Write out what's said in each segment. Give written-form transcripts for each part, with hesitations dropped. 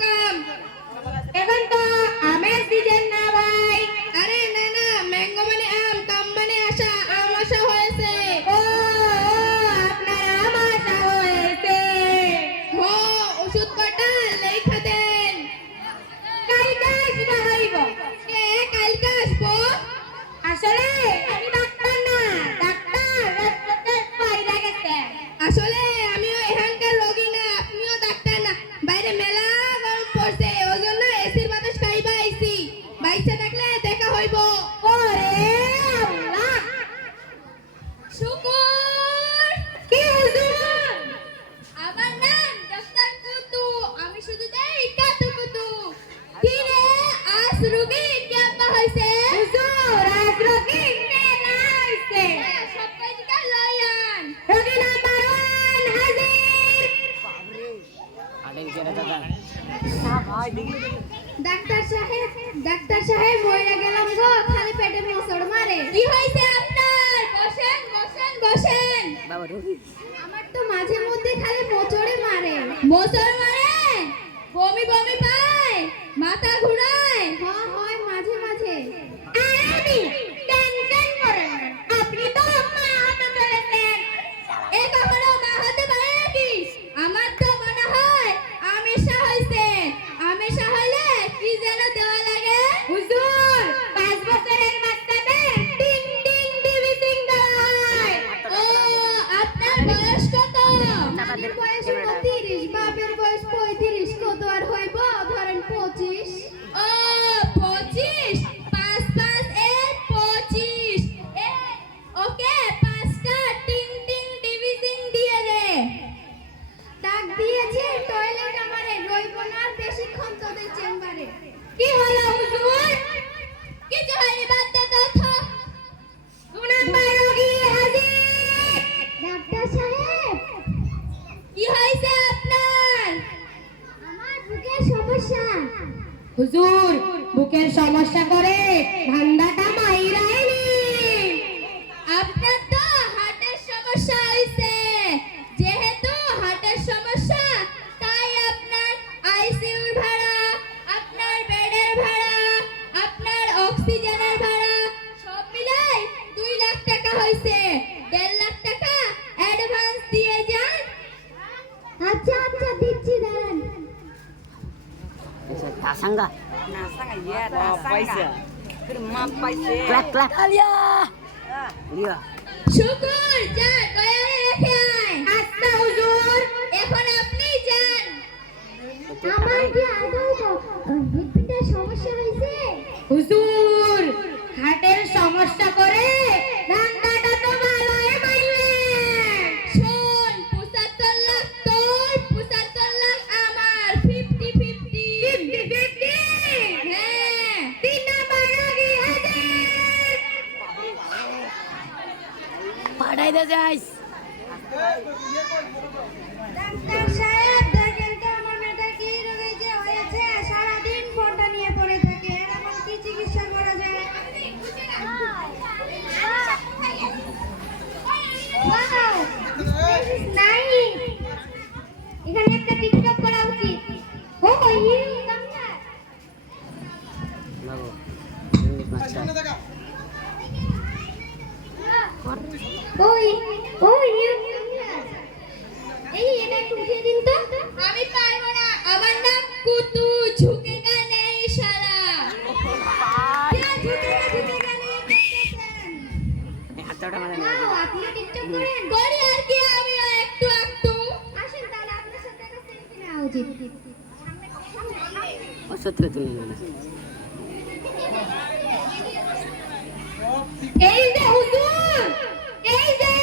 কাম। এখন তো আমের সিজন না ভাই। আরে না না, ম্যাঙ্গো মানে আম, কাম মানে আশা, আম আশা হয়েছে। ও আপনার আম আসা হয়েছে। হো, ওষুধ কটা লেখা দেন। কালকে আসবা হইব। কে কালকে আসবো? আসলে আমি ডাক্তার না, ডাক্তার রাস্তাতে বাইরে গেছে। আসলে আমিও এখানকার রোগী না, আপনিও ডাক্তার না। বাইরে মেলা গরম পড়ছে, ওই জন্য এসির বাতাস খাইবা আইছি। বাইসা থাকলে দেখা হইব। ওরে আল্লাহ, শুকুর, কি হুজুর? আমার নাম ডাক্তার কুতু, আমি শুধু দেই কাতু কুতু। কি রে, আজ রোগী কেমন হইছে? হুজুর আজ রোগী মেলা হইছে। সব কইটা লয়ান। রোগী নাম্বার 1 হাজির। ডাক্তার সাহেব হইয়া গেলাম গো, খালি পেটে মোচড় মারে। কি হইছে আপনার? বসেন বসেন বসেন। আমার তো মাঝে মধ্যে খালি মোচড়ে মারে। মোচড় মারে? বমি বমি পায়? মাথা ঘুরায়? হ্যাঁ হয় মাঝে মাঝে। আরে টেনশন করেন না, আপনি তো মা হতে চলেছেন। এ কখনো মা হতে পারে নাকি? আমার তো মনে হয় আমেশা হইছে। আমেশা হইলে কি যেন দেওয়া লাগে? হুজুর 5 বছরের বাচ্চাদের টিং টিং টিভি সিং দেয়। ও, আপনার বয়স কত? আমার বয়স 29, বাপের বয়স 35, কত আর হইব? ধরেন 25। ও 25, 5 5 এর 25। ওকে, 5টা টিং টিং টিভি সিং দিয়ে দে। ডাক দিয়েছে টয়লেট আমারে, রইব না আর বেশিক্ষণ তোদের চেম্বারে। কি হলো হুজুর? কিছু হয়নি, বাদ দে তো, থাক। 2 নাম্বার রোগী হাজির। ডাক্তার সাহেব, কি হয়েছে আপনার? আমার বুকের সমস্যা। হুজুর বুকের সমস্যা করে ঠান্ডাটা মাইরাইনি। আপনার তো হার্টের সমস্যা হয়েছে। যেহেতু হার্টের সমস্যা, তাই আপনার আইসিইউর ভাড়া, আপনার বেডের ভাড়া, আপনার অক্সিজেনের ভাড়া সব মিলাই 2 লাখ টাকা হয়েছে। 1.5 লাখ টাকা অ্যাডভান্স দিয়ে যান। আচ্ছা আচ্ছা, দিচ্ছি, দাঁড়ান। Tasangga. Nasanga ya, nasanga. Map paise. Klak klak alia. Iya. শুকুর, যা কয়ারে রেখে আয়। আচ্ছা হুজুর। এখন আপনি যান। আমার কি আদৌ হৃদপিণ্ডের সমস্যা হয়েছে? হুজুর হার্টের সমস্যা করে ঠান্ডাটা তো ভালোই মাইলেন। শোন, 75 লাখ তোর, 75 লাখ আমার, 50-50। 50-50। হ্যাঁ। 3 নাম্বার রোগী হাজির। Padai dah guys. ডাক্তার সাহেব, দেখেন তো আমার মেয়েটা কি রোগে যে হয়েছে। সারাদিন ফোনটা নিয়ে পড়ে থাকে, এখন কি চিকিৎসা করা যায়? Wow, this is nice. এখানে একটা টিকটক করা উচিত। ও ইউ কামনা। Bago. Ini macam. ওই ওই এই এটা একটু উঠিয়ে দিন তো। আমি পারবো না, আমার নাম কুতু, ঝুঁকেগা নেই সারা। ঝুঁকেগা নেই করতেছেন। Atau dah mana ni? আপনি টিকটক করেন? করি আর কি, আমিও একটু একটু। আসেন তাহলে আপনার সাথে একটা সেলফি নেওয়া উচিত। Oh, setelah tu ni. এই যে হুজুর, এই যে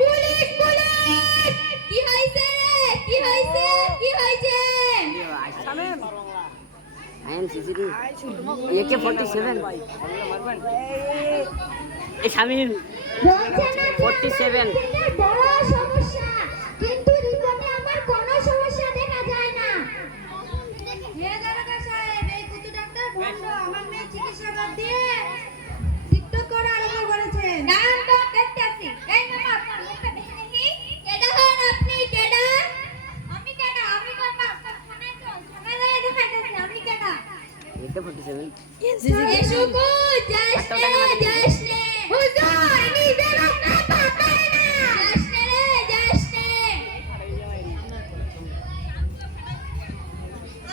পুলিশ পুলিশ। কি হইছে রে? কি হইছে? কি হইছে? I am CCD. AK-47. Eh, Shamil. বলছে না যে 47 আমার বড় সমস্যা, কিন্তু রিপোর্টে আমার কোনো সমস্যা দেখা যায় না। হে দারোগা সাহেব, এই কুতু ডাক্তার ভণ্ড, আমার মেয়ে চিকিৎসা বাদ দিয়ে টিকটক করা আরম্ভ করেছে। নাম তো দেখতেছি। এই মামা, আপনার মুখটা দেখে দেখি। কেডা হন আপনি? কেডা? আমি কেডা? আমি কোন থানায় তো থানায় দেখা AK-47 এসুকু যাস নে যাস নে হুজুর নিজের রাস্তা পাতায় না যাস নে রে যাস নে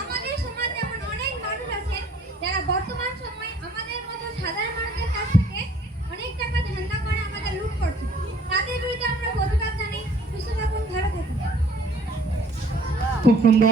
আমাদের সমাজে এমন অনেক মানুষ আছেন যারা বর্তমান সময়ে আমাদের মতো সাধারণ মানুষের কাছ থেকে অনেক টাকা ধান্দা করে আমাদের লুট করছে তাদের বিরুদ্ধে আমরা প্রতিবাদ জানাই সুস্থ থাকুন ভালো থাকুন খুব সুন্দর।